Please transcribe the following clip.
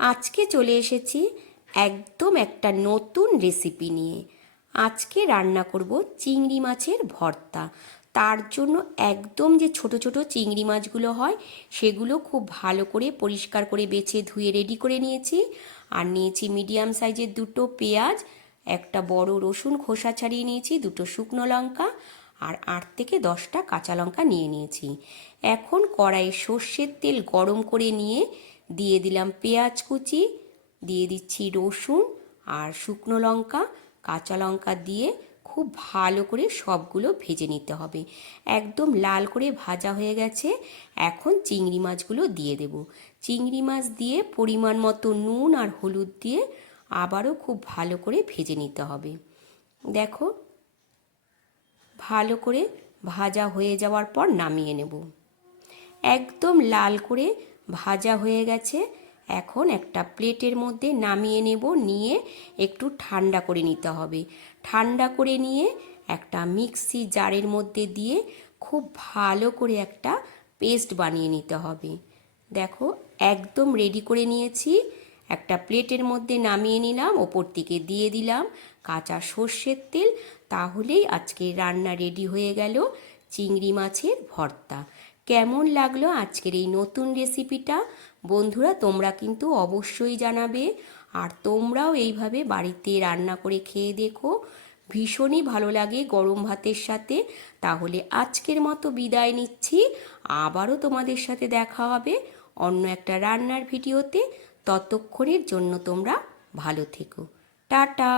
আজকে চলে এসেছি একদম একটা নতুন রেসিপি নিয়ে। আজকে রান্না করব চিংড়ি মাছের ভর্তা। তার জন্য একদম যে ছোট ছোট চিংড়ি মাছগুলো হয় সেগুলো খুব ভালো করে পরিষ্কার করে বেছে ধুয়ে রেডি করে নিয়েছি। আর নিয়েছি মিডিয়াম সাইজের দুটো পেঁয়াজ, একটা বড় রসুন খোসা ছাড়িয়ে নিয়েছি, দুটো শুকনো লঙ্কা আর 8 থেকে 10টা কাঁচা লঙ্কা নিয়ে নিয়েছি। এখন কড়াইয়ে সর্ষের তেল গরম করে নিয়ে দিয়ে দিলাম পেঁয়াজ কুচি, দিয়ে দিচ্ছি রসুন আর শুকনো লঙ্কা, কাঁচা লঙ্কা দিয়ে খুব ভালো করে সবগুলো ভেজে নিতে হবে। একদম লাল করে ভাজা হয়ে গেছে। এখন চিংড়ি মাছগুলো দিয়ে দেব। চিংড়ি মাছ দিয়ে পরিমাণ মতো নুন আর হলুদ দিয়ে আবারও খুব ভালো করে ভেজে নিতে হবে। দেখো, ভালো করে ভাজা হয়ে যাওয়ার পর নামিয়ে নেব। একদম লাল করে ভাজা হয়ে গেছে। এখন একটা প্লেটের মধ্যে নামিয়ে নেব, নিয়ে একটু ঠান্ডা করে নিতে হবে। ঠান্ডা করে নিয়ে একটা মিক্সি জারের মধ্যে দিয়ে খুব ভালো করে একটা পেস্ট বানিয়ে নিতে হবে। দেখো, একদম রেডি করে নিয়েছি। একটা প্লেটের মধ্যে নামিয়ে নিলাম, ওপর থেকে দিয়ে দিলাম কাঁচা সর্ষের তেল। তাহলেই আজকে রান্না রেডি হয়ে গেল চিংড়ি মাছের ভর্তা। কেমন লাগলো আজকের এই নতুন রেসিপিটা? বন্ধুরা, তোমরা কিন্তু অবশ্যই জানাবে। আর তোমরাও এইভাবে বাড়িতে রান্না করে খেয়ে দেখো, ভীষণই ভালো লাগে গরম ভাতের সাথে। তাহলে আজকের মতো বিদায় নিচ্ছি। আবারও তোমাদের সাথে দেখা হবে অন্য একটা রান্নার ভিডিওতে। ততক্ষণের জন্য তোমরা ভালো থেকো। টাটা।